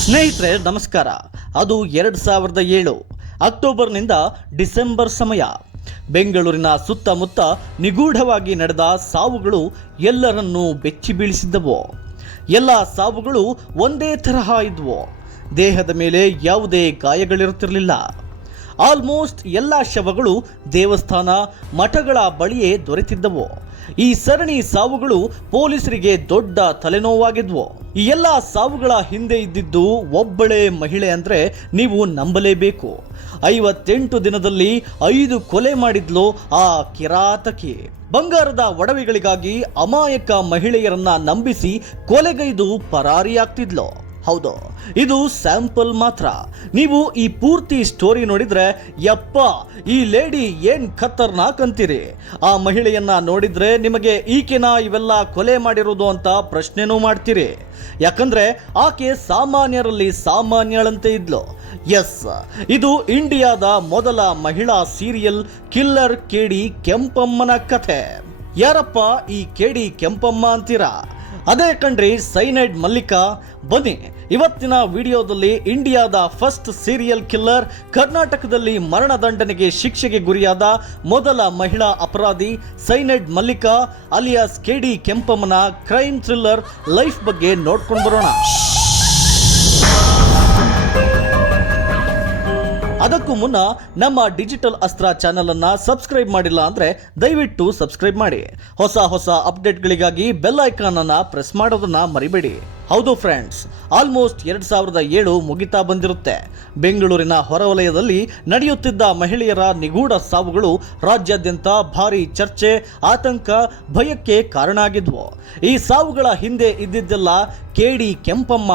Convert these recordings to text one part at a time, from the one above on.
ಸ್ನೇಹಿತರೆ, ನಮಸ್ಕಾರ. ಅದು ಎರಡು ಸಾವಿರದ ಏಳು, ಅಕ್ಟೋಬರ್ನಿಂದ ಡಿಸೆಂಬರ್ ಸಮಯ. ಬೆಂಗಳೂರಿನ ಸುತ್ತಮುತ್ತ ನಿಗೂಢವಾಗಿ ನಡೆದ ಸಾವುಗಳು ಎಲ್ಲರನ್ನೂ ಬೆಚ್ಚಿ ಬೀಳಿಸಿದ್ದವು. ಎಲ್ಲ ಸಾವುಗಳು ಒಂದೇ ತರಹ ಇದ್ವು. ದೇಹದ ಮೇಲೆ ಯಾವುದೇ ಗಾಯಗಳಿರುತ್ತಿರಲಿಲ್ಲ. ಆಲ್ಮೋಸ್ಟ್ ಎಲ್ಲ ಶವಗಳು ದೇವಸ್ಥಾನ ಮಠಗಳ ಬಳಿಯೇ ದೊರೆತಿದ್ದವು. ಈ ಸರಣಿ ಸಾವುಗಳು ಪೊಲೀಸರಿಗೆ ದೊಡ್ಡ ತಲೆನೋವಾಗಿದ್ವು. ಈ ಎಲ್ಲ ಸಾವುಗಳ ಹಿಂದೆ ಇದ್ದಿದ್ದು ಒಬ್ಬಳೇ ಮಹಿಳೆ ಅಂದ್ರೆ ನೀವು ನಂಬಲೇಬೇಕು. ಐವತ್ತೆಂಟು ದಿನದಲ್ಲಿ ಐದು ಕೊಲೆ ಮಾಡಿದ್ಲು ಆ ಕಿರಾತಕಿ. ಬಂಗಾರದ ಒಡವೆಗಳಿಗಾಗಿ ಅಮಾಯಕ ಮಹಿಳೆಯರನ್ನ ನಂಬಿಸಿ ಕೊಲೆಗೈದು ಪರಾರಿಯಾಗ್ತಿದ್ಲು. ಹೌದು, ಇದು ಸ್ಯಾಂಪಲ್ ಮಾತ್ರ. ನೀವು ಈ ಪೂರ್ತಿ ಸ್ಟೋರಿ ನೋಡಿದ್ರೆ, ಯಪ್ಪ, ಈ ಲೇಡಿ ಏನ್ ಖತರ್ನಾಕ್ ಅಂತೀರಿ? ಆ ಮಹಿಳೆಯನ್ನ ನೋಡಿದ್ರೆ ನಿಮಗೆ ಈಕೆನ ಇವೆಲ್ಲ ಕೊಲೆ ಮಾಡಿರೋದು ಅಂತ ಪ್ರಶ್ನೆನೂ ಮಾಡ್ತೀರಿ. ಯಾಕಂದ್ರೆ ಆಕೆ ಸಾಮಾನ್ಯರಲ್ಲಿ ಸಾಮಾನ್ಯಳಂತೆ ಇದ್ಲು. ಎಸ್, ಇದು ಇಂಡಿಯಾದ ಮೊದಲ ಮಹಿಳಾ ಸೀರಿಯಲ್ ಕಿಲ್ಲರ್ ಕೇಡಿ ಕೆಂಪಮ್ಮನ ಕಥೆ. ಯಾರಪ್ಪ ಈ ಕೇಡಿ ಕೆಂಪಮ್ಮ ಅಂತೀರಾ? ಅದೇ ಕಣ್ರಿ, ಸೈನೈಡ್ ಮಲ್ಲಿಕಾ. ಬನ್ನಿ, ಇವತ್ತಿನ ವಿಡಿಯೋದಲ್ಲಿ ಇಂಡಿಯಾದ ಫಸ್ಟ್ ಸೀರಿಯಲ್ ಕಿಲ್ಲರ್, ಕರ್ನಾಟಕದಲ್ಲಿ ಮರಣದಂಡನೆಗೆ ಶಿಕ್ಷೆಗೆ ಗುರಿಯಾದ ಮೊದಲ ಮಹಿಳಾ ಅಪರಾಧಿ ಸೈನೈಡ್ ಮಲ್ಲಿಕಾ, ಅಲಿಯಾಸ್ ಕೆಡಿ ಕೆಂಪಮ್ಮನ ಕ್ರೈಮ್ ಥ್ರಿಲ್ಲರ್ ಲೈಫ್ ಬಗ್ಗೆ ನೋಡ್ಕೊಂಡು ಬರೋಣ. ಅದಕ್ಕೂ ಮುನ್ನ ನಮ್ಮ ಡಿಜಿಟಲ್ ಅಸ್ತ್ರ ಚಾನೆಲ್ ಅನ್ನ ಸಬ್ಸ್ಕ್ರೈಬ್ ಮಾಡಿಲ್ಲ ಅಂದ್ರೆ ದಯವಿಟ್ಟು ಸಬ್ಸ್ಕ್ರೈಬ್ ಮಾಡಿ. ಹೊಸ ಹೊಸ ಅಪ್ಡೇಟ್ಗಳಿಗಾಗಿ ಬೆಲ್ ಐಕಾನ್ ಅನ್ನ ಪ್ರೆಸ್ ಮಾಡೋದನ್ನ ಮರಿಬೇಡಿ. ಹೌದು ಫ್ರೆಂಡ್ಸ್ ಆಲ್ಮೋಸ್ಟ್ ಎರಡ್ ಸಾವಿರದ ಏಳು ಮುಗಿತಾ ಬಂದಿರುತ್ತೆ. ಬೆಂಗಳೂರಿನ ಹೊರವಲಯದಲ್ಲಿ ನಡೆಯುತ್ತಿದ್ದ ಮಹಿಳೆಯರ ನಿಗೂಢ ಸಾವುಗಳು ರಾಜ್ಯಾದ್ಯಂತ ಭಾರಿ ಚರ್ಚೆ, ಆತಂಕ, ಭಯಕ್ಕೆ ಕಾರಣ ಆಗಿದ್ವು ಈ ಸಾವುಗಳ ಹಿಂದೆ ಇದ್ದಿದ್ದೆಲ್ಲ ಕೆಡಿ ಕೆಂಪಮ್ಮ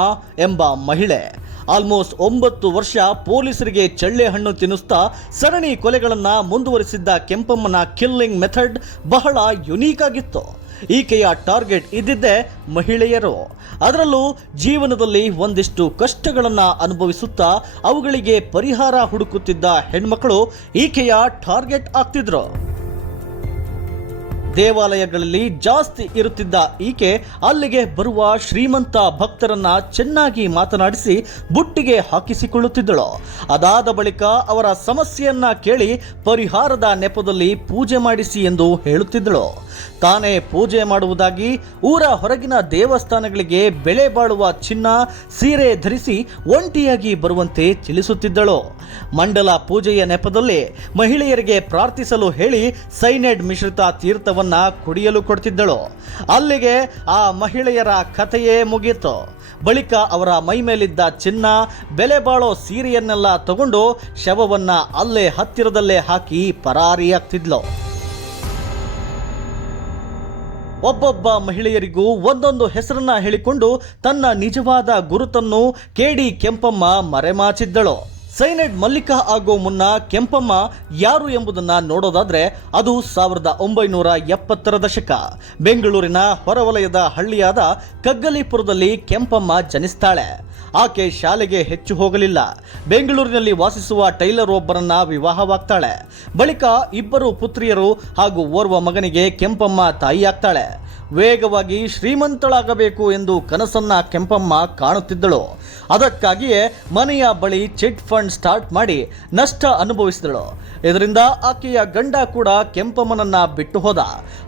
ಎಂಬ ಮಹಿಳೆ. ಆಲ್ಮೋಸ್ಟ್ ಒಂಬತ್ತು ವರ್ಷ ಪೊಲೀಸರಿಗೆ ಚಳ್ಳೆ ಹಣ್ಣು ತಿನ್ನಿಸ್ತಾ ಸರಣಿ ಕೊಲೆಗಳನ್ನ ಮುಂದುವರಿಸಿದ್ದ ಕೆಂಪಮ್ಮನ ಕಿಲ್ಲಿಂಗ್ ಮೆಥಡ್ ಬಹಳ ಯುನೀಕ್ ಆಗಿತ್ತು. ಈಕೆಯ ಟಾರ್ಗೆಟ್ ಇದ್ದಿದ್ದೇ ಮಹಿಳೆಯರು. ಅದರಲ್ಲೂ ಜೀವನದಲ್ಲಿ ಒಂದಿಷ್ಟು ಕಷ್ಟಗಳನ್ನ ಅನುಭವಿಸುತ್ತಾ ಅವುಗಳಿಗೆ ಪರಿಹಾರ ಹುಡುಕುತ್ತಿದ್ದ ಹೆಣ್ಮಕ್ಕಳು ಈಕೆಯ ಟಾರ್ಗೆಟ್ ಆಗ್ತಿದ್ರು. ದೇವಾಲಯಗಳಲ್ಲಿ ಜಾಸ್ತಿ ಇರುತ್ತಿದ್ದ ಈಕೆ ಅಲ್ಲಿಗೆ ಬರುವ ಶ್ರೀಮಂತ ಭಕ್ತರನ್ನ ಚೆನ್ನಾಗಿ ಮಾತನಾಡಿಸಿ ಬುಟ್ಟಿಗೆ ಹಾಕಿಸಿಕೊಳ್ಳುತ್ತಿದ್ದಳು. ಅದಾದ ಬಳಿಕ ಅವರ ಸಮಸ್ಯೆಯನ್ನ ಕೇಳಿ ಪರಿಹಾರದ ನೆಪದಲ್ಲಿ ಪೂಜೆ ಮಾಡಿಸಿ ಎಂದು ಹೇಳುತ್ತಿದ್ದಳು. ತಾನೇ ಪೂಜೆ ಮಾಡುವುದಾಗಿ ಊರ ಹೊರಗಿನ ದೇವಸ್ಥಾನಗಳಿಗೆ ಬೆಲೆ ಬಾಳುವ ಚಿನ್ನ ಸೀರೆ ಧರಿಸಿ ಒಂಟಿಯಾಗಿ ಬರುವಂತೆ ತಿಳಿಸುತ್ತಿದ್ದಳು. ಮಂಡಲ ಪೂಜೆಯ ನೆಪದಲ್ಲಿ ಮಹಿಳೆಯರಿಗೆ ಪ್ರಾರ್ಥಿಸಲು ಹೇಳಿ ಸೈನೈಡ್ ಮಿಶ್ರಿತ ತೀರ್ಥವನ್ನ ಕುಡಿಯಲು ಕೊಡ್ತಿದ್ದಳು. ಅಲ್ಲಿಗೆ ಆ ಮಹಿಳೆಯರ ಕಥೆಯೇ ಮುಗಿಯಿತು. ಬಳಿಕ ಅವರ ಮೈ ಮೇಲಿದ್ದ ಚಿನ್ನ, ಬೆಲೆ ಬಾಳೋ ಸೀರೆಯನ್ನೆಲ್ಲ ತಗೊಂಡು ಶವವನ್ನ ಅಲ್ಲೇ ಹತ್ತಿರದಲ್ಲೇ ಹಾಕಿ ಪರಾರಿಯಾಗ್ತಿದ್ಲು. ಒಬ್ಬೊಬ್ಬ ಮಹಿಳೆಯರಿಗೂ ಒಂದೊಂದು ಹೆಸರನ್ನ ಹೇಳಿಕೊಂಡು ತನ್ನ ನಿಜವಾದ ಗುರುತನ್ನು ಕೆಡಿ ಕೆಂಪಮ್ಮ ಮರೆಮಾಚಿದ್ದಳು. ಸೈನೈಡ್ ಮಲ್ಲಿಕಾ ಆಗೋ ಮುನ್ನ ಕೆಂಪಮ್ಮ ಯಾರು ಎಂಬುದನ್ನ ನೋಡೋದಾದ್ರೆ ಅದು ಸಾವಿರದ ಒಂಬೈನೂರ ಎಪ್ಪತ್ತರ ದಶಕ. ಬೆಂಗಳೂರಿನ ಹೊರವಲಯದ ಹಳ್ಳಿಯಾದ ಕಗ್ಗಲೀಪುರದಲ್ಲಿ ಕೆಂಪಮ್ಮ ಜನಿಸ್ತಾಳೆ. ಆಕೆ ಶಾಲೆಗೆ ಹೆಚ್ಚು ಹೋಗಲಿಲ್ಲ. ಬೆಂಗಳೂರಿನಲ್ಲಿ ವಾಸಿಸುವ ಟೈಲರ್ ಒಬ್ಬರನ್ನ ವಿವಾಹವಾಗ್ತಾಳೆ. ಬಳಿಕ ಇಬ್ಬರು ಪುತ್ರಿಯರು ಹಾಗೂ ಓರ್ವ ಮಗನಿಗೆ ಕೆಂಪಮ್ಮ ತಾಯಿಯಾಗ್ತಾಳೆ. ವೇಗವಾಗಿ ಶ್ರೀಮಂತಳಾಗಬೇಕು ಎಂದು ಕನಸನ್ನ ಕೆಂಪಮ್ಮ ಕಾಣುತ್ತಿದ್ದಳು. ಅದಕ್ಕಾಗಿಯೇ ಮನೆಯ ಬಳಿ ಚಿಟ್ ಫಂಡ್ ಸ್ಟಾರ್ಟ್ ಮಾಡಿ ನಷ್ಟ ಅನುಭವಿಸಿದಳು. ಇದರಿಂದ ಆಕೆಯ ಗಂಡ ಕೂಡ ಕೆಂಪಮ್ಮನನ್ನ ಬಿಟ್ಟು ಹೋದ.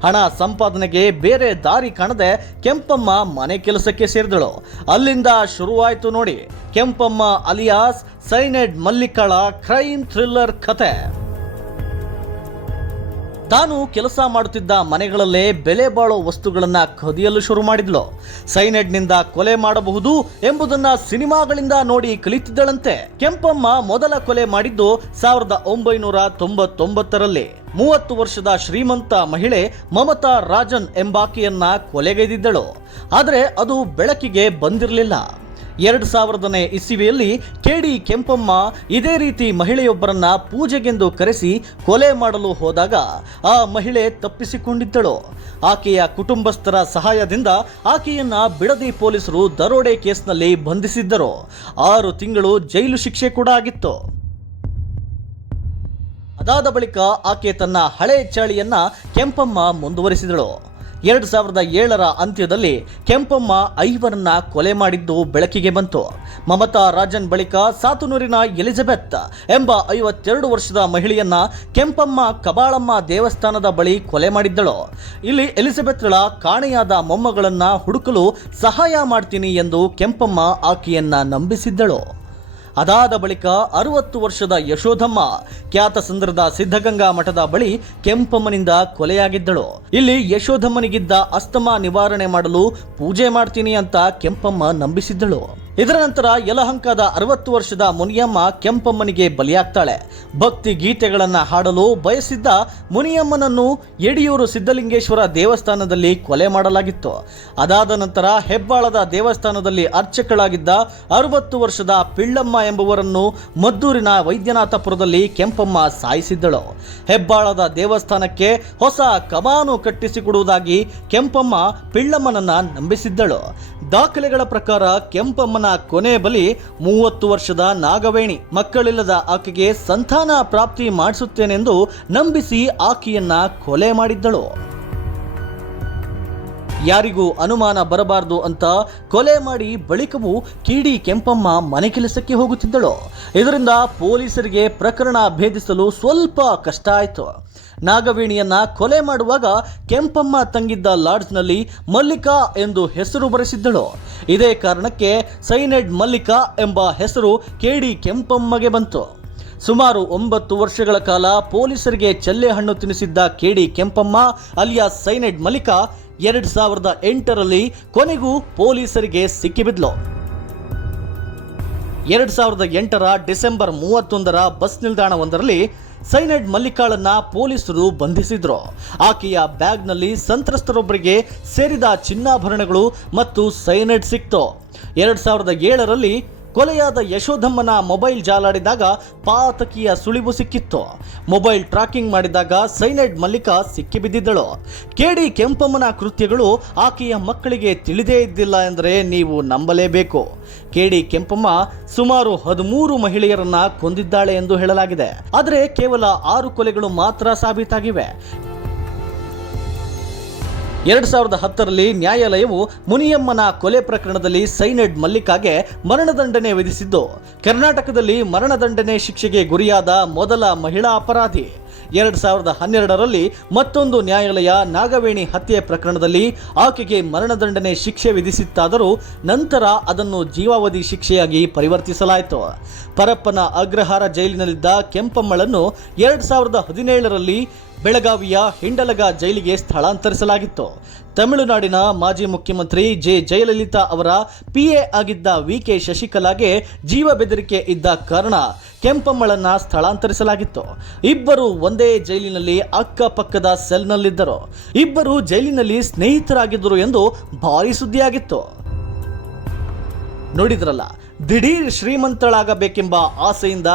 ಹಣ ಸಂಪಾದನೆಗೆ ಬೇರೆ ದಾರಿ ಕಾಣದೆ ಕೆಂಪಮ್ಮ ಮನೆ ಕೆಲಸಕ್ಕೆ ಸೇರಿದಳು. ಅಲ್ಲಿಂದ ಶುರುವಾಯಿತು ನೋಡಿ. ಕೆಂಪಮ್ಮ ಅಲಿಯಾಸ್, ಸೈನೆಡ್ ಮಲ್ಲಿಕಳ ಕ್ರೈಮ್ ಥ್ರಿಲ್ಲರ್ ಕಥೆ ತಾನು ಕೆಲಸ ಮಾಡುತ್ತಿದ್ದ ಮನೆಗಳಲ್ಲೇ ಬೆಲೆ ಬಾಳೋ ವಸ್ತುಗಳನ್ನು ಕದಿಯಲು ಶುರು ಮಾಡಿದ್ಲು. ಸೈನೆಡ್ನಿಂದ ಕೊಲೆ ಮಾಡಬಹುದು ಎಂಬುದನ್ನ ಸಿನಿಮಾಗಳಿಂದ ನೋಡಿ ಕಲಿತಿದ್ದಳಂತೆ. ಕೆಂಪಮ್ಮ ಮೊದಲ ಕೊಲೆ ಮಾಡಿದ್ದು ಸಾವಿರದ ಒಂಬೈನೂರ ತೊಂಬತ್ತೊಂಬತ್ತರಲ್ಲಿ. ಮೂವತ್ತು ವರ್ಷದ ಶ್ರೀಮಂತ ಮಹಿಳೆ ಮಮತಾ ರಾಜನ್ ಎಂಬಾಕೆಯನ್ನ ಕೊಲೆಗೈದಿದ್ದಳು. ಆದರೆ ಅದು ಬೆಳಕಿಗೆ ಬಂದಿರಲಿಲ್ಲ. ಎರಡು ಸಾವಿರದನೇ ಇಸವಿಯಲ್ಲಿ ಕೆಡಿ ಕೆಂಪಮ್ಮ ಇದೇ ರೀತಿ ಮಹಿಳೆಯೊಬ್ಬರನ್ನ ಪೂಜೆಗೆಂದು ಕರೆಸಿ ಕೊಲೆ ಮಾಡಲು ಹೋದಾಗ ಆ ಮಹಿಳೆ ತಪ್ಪಿಸಿಕೊಂಡಿದ್ದಳು. ಆಕೆಯ ಕುಟುಂಬಸ್ಥರ ಸಹಾಯದಿಂದ ಆಕೆಯನ್ನ ಬಿಡದಿ ಪೊಲೀಸರು ದರೋಡೆ ಕೇಸ್ನಲ್ಲಿ ಬಂಧಿಸಿದ್ದರು. ಆರು ತಿಂಗಳು ಜೈಲು ಶಿಕ್ಷೆ ಕೂಡ ಆಗಿತ್ತು. ಅದಾದ ಬಳಿಕ ಆಕೆ ತನ್ನ ಹಳೆ ಚಾಳಿಯನ್ನ ಕೆಂಪಮ್ಮ ಮುಂದುವರಿಸಿದಳು. ಎರಡ್ ಸಾವಿರದ ಏಳರ ಅಂತ್ಯದಲ್ಲಿ ಕೆಂಪಮ್ಮ ಐವರನ್ನ ಕೊಲೆ ಮಾಡಿದ್ದು ಬೆಳಕಿಗೆ ಬಂತು. ಮಮತಾ ರಾಜನ್ ಬಳಿಕ ಸಾತುನೂರಿನ ಎಲಿಜಬೆತ್ ಎಂಬ ಐವತ್ತೆರಡು ವರ್ಷದ ಮಹಿಳೆಯನ್ನ ಕೆಂಪಮ್ಮ ಕಬಾಳಮ್ಮ ದೇವಸ್ಥಾನದ ಬಳಿ ಕೊಲೆ ಮಾಡಿದ್ದಳು. ಇಲ್ಲಿ ಎಲಿಜಬೆತ್ಗಳ ಕಾಣೆಯಾದ ಮೊಮ್ಮಗಳನ್ನ ಹುಡುಕಲು ಸಹಾಯ ಮಾಡ್ತೀನಿ ಎಂದು ಕೆಂಪಮ್ಮ ಆಕೆಯನ್ನ ನಂಬಿಸಿದ್ದಳು. ಅದಾದ ಬಳಿಕ ಅರವತ್ತು ವರ್ಷದ ಯಶೋಧಮ್ಮ, ಖ್ಯಾತ ಸುಂದರದ ಸಿದ್ಧಗಂಗಾ ಮಠದ ಬಳಿ ಕೆಂಪಮ್ಮನಿಂದ ಕೊಲೆಯಾಗಿದ್ದಳು. ಇಲ್ಲಿ ಯಶೋಧಮ್ಮನಿಗಿದ್ದ ಅಸ್ತಮ ನಿವಾರಣೆ ಮಾಡಲು ಪೂಜೆ ಮಾಡ್ತೀನಿ ಅಂತ ಕೆಂಪಮ್ಮ ನಂಬಿಸಿದ್ದಳು. ಇದರ ನಂತರ ಯಲಹಂಕದ ಅರವತ್ತು ವರ್ಷದ ಮುನಿಯಮ್ಮ ಕೆಂಪಮ್ಮನಿಗೆ ಬಲಿಯಾಗ್ತಾಳೆ. ಭಕ್ತಿ ಗೀತೆಗಳನ್ನು ಹಾಡಲು ಬಯಸಿದ್ದ ಮುನಿಯಮ್ಮನನ್ನು ಯಡಿಯೂರು ಸಿದ್ಧಲಿಂಗೇಶ್ವರ ದೇವಸ್ಥಾನದಲ್ಲಿ ಕೊಲೆ ಮಾಡಲಾಗಿತ್ತು. ಅದಾದ ನಂತರ ಹೆಬ್ಬಾಳದ ದೇವಸ್ಥಾನದಲ್ಲಿ ಅರ್ಚಕಳಾಗಿದ್ದ ಅರವತ್ತು ವರ್ಷದ ಪಿಳ್ಳಮ್ಮ ಎಂಬುವರನ್ನು ಮದ್ದೂರಿನ ವೈದ್ಯನಾಥಪುರದಲ್ಲಿ ಕೆಂಪಮ್ಮ ಸಾಯಿಸಿದ್ದಳು. ಹೆಬ್ಬಾಳದ ದೇವಸ್ಥಾನಕ್ಕೆ ಹೊಸ ಕಮಾನು ಕಟ್ಟಿಸಿಕೊಡುವುದಾಗಿ ಕೆಂಪಮ್ಮ ಪಿಳ್ಳಮ್ಮನನ್ನ ನಂಬಿಸಿದ್ದಳು. ದಾಖಲೆಗಳ ಪ್ರಕಾರ ಕೆಂಪಮ್ಮನ ಕೊನೆ ಬಲಿ ಮೂವತ್ತು ವರ್ಷದ ನಾಗವೇಣಿ ಮಕ್ಕಳಿಲ್ಲದ ಆಕೆಗೆ ಸಂತಾನ ಪ್ರಾಪ್ತಿ ಮಾಡಿಸುತ್ತೇನೆಂದು ನಂಬಿಸಿ ಆಕೆಯನ್ನ ಕೊಲೆ ಮಾಡಿದ್ದಳು. ಯಾರಿಗೂ ಅನುಮಾನ ಬರಬಾರದು ಅಂತ ಕೊಲೆ ಮಾಡಿ ಬಳಿಕವೂ ಕಿಡಿ ಕೆಂಪಮ್ಮ ಮನೆ ಕೆಲಸಕ್ಕೆ ಹೋಗುತ್ತಿದ್ದಳು. ಇದರಿಂದ ಪೊಲೀಸರಿಗೆ ಪ್ರಕರಣ ಭೇದಿಸಲು ಸ್ವಲ್ಪ ಕಷ್ಟ ಆಯಿತು. ನಾಗವೇಣಿಯನ್ನ ಕೊಲೆ ಮಾಡುವಾಗ ಕೆಂಪಮ್ಮ ತಂಗಿದ್ದ ಲಾಡ್ಜ್ನಲ್ಲಿ ಮಲ್ಲಿಕಾ ಎಂದು ಹೆಸರು ಬರೆಸಿದ್ದಳು. ಇದೇ ಕಾರಣಕ್ಕೆ ಸೈನೆಡ್ ಮಲ್ಲಿಕಾ ಎಂಬ ಹೆಸರು ಕೆಡಿ ಕೆಂಪಮ್ಮಗೆ ಬಂತು. ಸುಮಾರು ಒಂಬತ್ತು ವರ್ಷಗಳ ಕಾಲ ಪೊಲೀಸರಿಗೆ ಚಲ್ಲೆ ಹಣ್ಣು ತಿನ್ನಿಸಿದ್ದ K D Kempamma, alias cyanide Mallika ಎರಡು ಸಾವಿರದ ಎಂಟರಲ್ಲಿ ಕೊನೆಗೂ ಪೊಲೀಸರಿಗೆ ಸಿಕ್ಕಿಬಿದ್ಲು. ಎರಡು ಸಾವಿರದ ಎಂಟರ ಡಿಸೆಂಬರ್ ಮೂವತ್ತೊಂದರ ಬಸ್ ನಿಲ್ದಾಣವೊಂದರಲ್ಲಿ ಸೈನೈಡ್ ಮಲ್ಲಿಕಾಳನ್ನ ಪೊಲೀಸರು ಬಂಧಿಸಿದ್ರು. ಆಕೆಯ ಬ್ಯಾಗ್ನಲ್ಲಿ ಸಂತ್ರಸ್ತರೊಬ್ಬರಿಗೆ ಸೇರಿದ ಚಿನ್ನಾಭರಣಗಳು ಮತ್ತು ಸೈನೈಡ್ ಸಿಕ್ತು. ಎರಡು ಸಾವಿರದ ಏಳರಲ್ಲಿ ಕೊಲೆಯಾದ ಯಶೋಧಮ್ಮನ ಮೊಬೈಲ್ ಜಾಲಾಡಿದಾಗ ಪಾತಕಿಯ ಸುಳಿವು ಸಿಕ್ಕಿತ್ತು. ಮೊಬೈಲ್ ಟ್ರ್ಯಾಕಿಂಗ್ ಮಾಡಿದಾಗ ಸೈನೈಡ್ ಮಲ್ಲಿಕಾ ಸಿಕ್ಕಿಬಿದ್ದಿದ್ದಳು. ಕೆಡಿ ಕೆಂಪಮ್ಮನ ಕೃತ್ಯಗಳು ಆಕೆಯ ಮಕ್ಕಳಿಗೆ ತಿಳಿದೇ ಇದ್ದಿಲ್ಲ ಎಂದರೆ ನೀವು ನಂಬಲೇಬೇಕು. ಕೆಡಿ ಕೆಂಪಮ್ಮ ಸುಮಾರು ಹದಿಮೂರು ಮಹಿಳೆಯರನ್ನ ಕೊಂದಿದ್ದಾಳೆ ಎಂದು ಹೇಳಲಾಗಿದೆ. ಆದರೆ ಕೇವಲ ಆರು ಕೊಲೆಗಳು ಮಾತ್ರ ಸಾಬೀತಾಗಿವೆ. ಎರಡ್ ಸಾವಿರದ ಹತ್ತರಲ್ಲಿ ನ್ಯಾಯಾಲಯವು ಮುನಿಯಮ್ಮನ ಕೊಲೆ ಪ್ರಕರಣದಲ್ಲಿ ಸೈನೈಡ್ ಮಲ್ಲಿಕಾಗೆ ಮರಣದಂಡನೆ ವಿಧಿಸಿದ್ದು, ಕರ್ನಾಟಕದಲ್ಲಿ ಮರಣದಂಡನೆ ಶಿಕ್ಷೆಗೆ ಗುರಿಯಾದ ಮೊದಲ ಮಹಿಳಾ ಅಪರಾಧಿ. ಎರಡು ಸಾವಿರದ ಹನ್ನೆರಡರಲ್ಲಿ ಮತ್ತೊಂದು ನ್ಯಾಯಾಲಯ ನಾಗವೇಣಿ ಹತ್ಯೆ ಪ್ರಕರಣದಲ್ಲಿ ಆಕೆಗೆ ಮರಣದಂಡನೆ ಶಿಕ್ಷೆ ವಿಧಿಸಿತ್ತಾದರೂ ನಂತರ ಅದನ್ನು ಜೀವಾವಧಿ ಶಿಕ್ಷೆಯಾಗಿ ಪರಿವರ್ತಿಸಲಾಯಿತು. ಪರಪ್ಪನ ಅಗ್ರಹಾರ ಜೈಲಿನಲ್ಲಿದ್ದ ಕೆಂಪಮ್ಮಳನ್ನು ಎರಡು ಸಾವಿರದ ಹದಿನೇಳರಲ್ಲಿ ಬೆಳಗಾವಿಯ ಹಿಂಡಲಗ ಜೈಲಿಗೆ ಸ್ಥಳಾಂತರಿಸಲಾಗಿತ್ತು. ತಮಿಳುನಾಡಿನ ಮಾಜಿ ಮುಖ್ಯಮಂತ್ರಿ ಜೆ. ಜಯಲಲಿತಾ ಅವರ ಪಿಎ ಆಗಿದ್ದ ವಿ. ಕೆ. ಶಶಿಕಲಾಗೆ ಜೀವ ಬೆದರಿಕೆ ಇದ್ದ ಕಾರಣ ಕೆಂಪಮ್ಮಳನ್ನ ಸ್ಥಳಾಂತರಿಸಲಾಗಿತ್ತು. ಇಬ್ಬರು ಒಂದೇ ಜೈಲಿನಲ್ಲಿ ಅಕ್ಕಪಕ್ಕದ ಸೆಲ್ನಲ್ಲಿದ್ದರು. ಇಬ್ಬರು ಜೈಲಿನಲ್ಲಿ ಸ್ನೇಹಿತರಾಗಿದ್ದರು ಎಂದು ಭಾರಿ ಸುದ್ದಿಯಾಗಿತ್ತು. ನೋಡಿದ್ರಲ್ಲ ದಿಢೀರ್ ಶ್ರೀಮಂತಳಾಗಬೇಕೆಂಬ ಆಸೆಯಿಂದ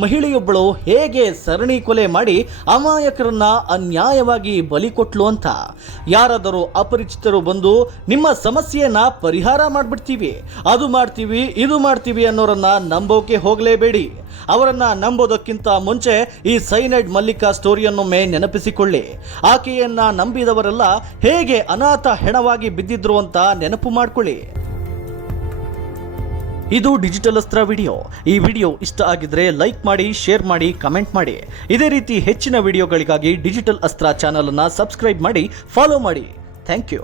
ಮಹಿಳೆಯೊಬ್ಬಳು ಹೇಗೆ ಸರಣಿ ಕೊಲೆ ಮಾಡಿ ಅಮಾಯಕರನ್ನ ಅನ್ಯಾಯವಾಗಿ ಬಲಿ ಕೊಟ್ಲು ಅಂತ? ಯಾರಾದರೂ ಅಪರಿಚಿತರು ಬಂದು ನಿಮ್ಮ ಸಮಸ್ಯೆಯನ್ನ ಪರಿಹಾರ ಮಾಡಿಬಿಡ್ತೀವಿ, ಅದು ಮಾಡ್ತೀವಿ, ಇದು ಮಾಡ್ತೀವಿ ಅನ್ನೋರನ್ನ ನಂಬೋಕೆ ಹೋಗಲೇಬೇಡಿ. ಅವರನ್ನ ನಂಬೋದಕ್ಕಿಂತ ಮುಂಚೆ ಈ ಸೈನೈಡ್ ಮಲ್ಲಿಕಾ ಸ್ಟೋರಿಯನ್ನೊಮ್ಮೆ ನೆನಪಿಸಿಕೊಳ್ಳಿ. ಆಕೆಯನ್ನ ನಂಬಿದವರೆಲ್ಲ ಹೇಗೆ ಅನಾಥ ಹೆಣವಾಗಿ ಬಿದ್ದಿದ್ರು ಅಂತ ನೆನಪು ಮಾಡ್ಕೊಳ್ಳಿ. ಇದು ಡಿಜಿಟಲ್ ಅಸ್ತ್ರ ವಿಡಿಯೋ. ಈ ವಿಡಿಯೋ ಇಷ್ಟ ಆಗಿದ್ರೆ ಲೈಕ್ ಮಾಡಿ, ಶೇರ್ ಮಾಡಿ, ಕಮೆಂಟ್ ಮಾಡಿ. ಇದೇ ರೀತಿ ಹೆಚ್ಚಿನ ವಿಡಿಯೋಗಳಿಗಾಗಿ ಡಿಜಿಟಲ್ ಅಸ್ತ್ರ ಚಾನಲ್ ಅನ್ನ ಸಬ್ಸ್ಕ್ರೈಬ್ ಮಾಡಿ, ಫಾಲೋ ಮಾಡಿ. Thank you.